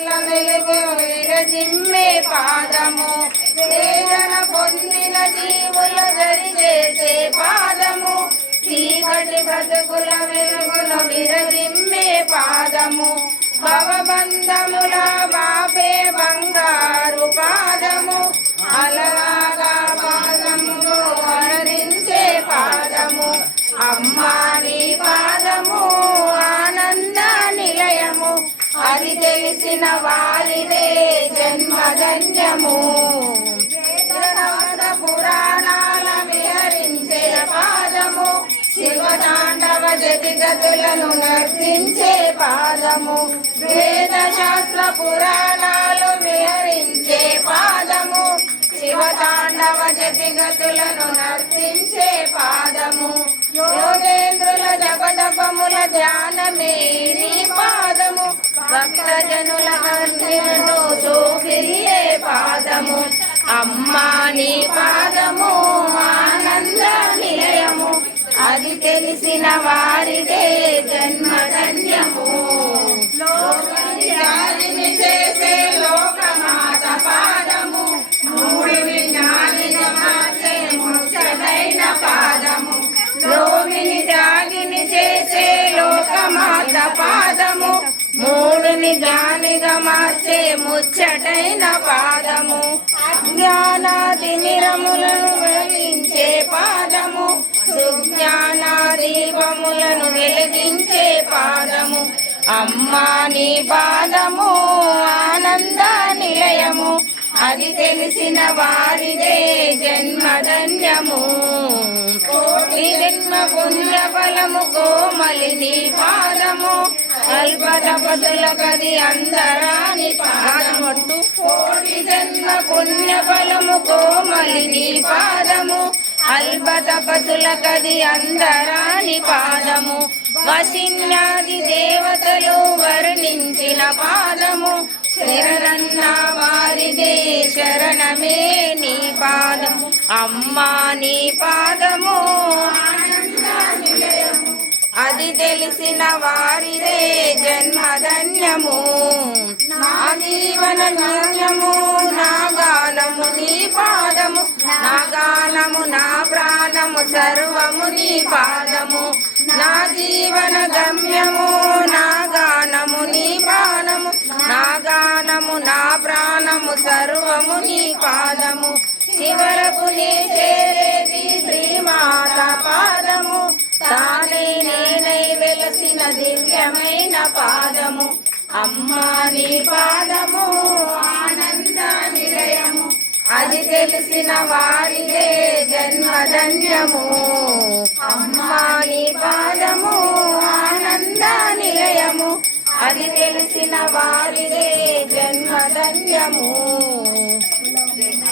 వెలుగు పాదము. వేదన పొందిన జీవుల దరిచేసే పాదము. చీకటి బ్రతుకుల వెలుగును విరజిమ్మే పాదము. భవబంధముల బాపే బంగారు పాదము. అలవాగా పాదములు అనరించే పాదము. అమ్మ అది తెలిసిన వారిదే జన్మధన్యము పురాణాల విహరించే పాదము. శివతాండవ జతిగతులను నర్తించే పాదము. వేద శాస్త్ర పురాణాలు విహరించే పాదము. శివతాండవ జతిగతులను నర్తించే పాదము. యోగేంద్రుల జపదపముల ధ్యానమే జనుల హృదయంలో సోకిరియే పాదము. అమ్మా నీ పాదము ఆనంద నిలయము. అది తెలిసిన వారిదే జన్మధన్యము. లోకాన్ని మూడుని జ్ఞానిగా మార్చే ముచ్చటైన పాదము. అజ్ఞానాది నిరములను వెలిగించే పాదము. సుజ్ఞాన దీపములను వెలిగించే పాదము. అమ్మా నీ పాదము ఆనంద నిలయము. అది తెలిసిన వారిదే జన్మధన్యము. జన్మ పుణ్య ఫలము కోమలి పాదము అల్ప తపసుల అందరాని పాదమొట్టు. కోటి జన్మ పుణ్య ఫలము కోమలి పాదము అల్ప అందరాని పాదము. వసిన్యాది దేవతలు వర్ణించిన పాదము. శరణన్న వారిదే శరణమే నీ పాదము. అమ్మా నీ పాదము. అది తెలిసిన వారిదే జన్మధన్యము. నా జీవన న్యాయము నా గానము నీ పాదము. నా గానము నా ప్రాణము సర్వము నీ పాదము. నా జీవన గమ్యము నా గానము నీ పాదము. నా గానము నా ప్రాణము సర్వము నీ పాదము. చివరకు నీ చేరేది శ్రీమాత పాద దివ్యమైన పాదము. అమ్మా నీ పాదము ఆనంద నిలయము. అది తెలిసిన వారిదే జన్మధన్యము. అమ్మా నీ పాదము ఆనంద నిలయము. అది తెలిసిన వారిదే జన్మధన్యము.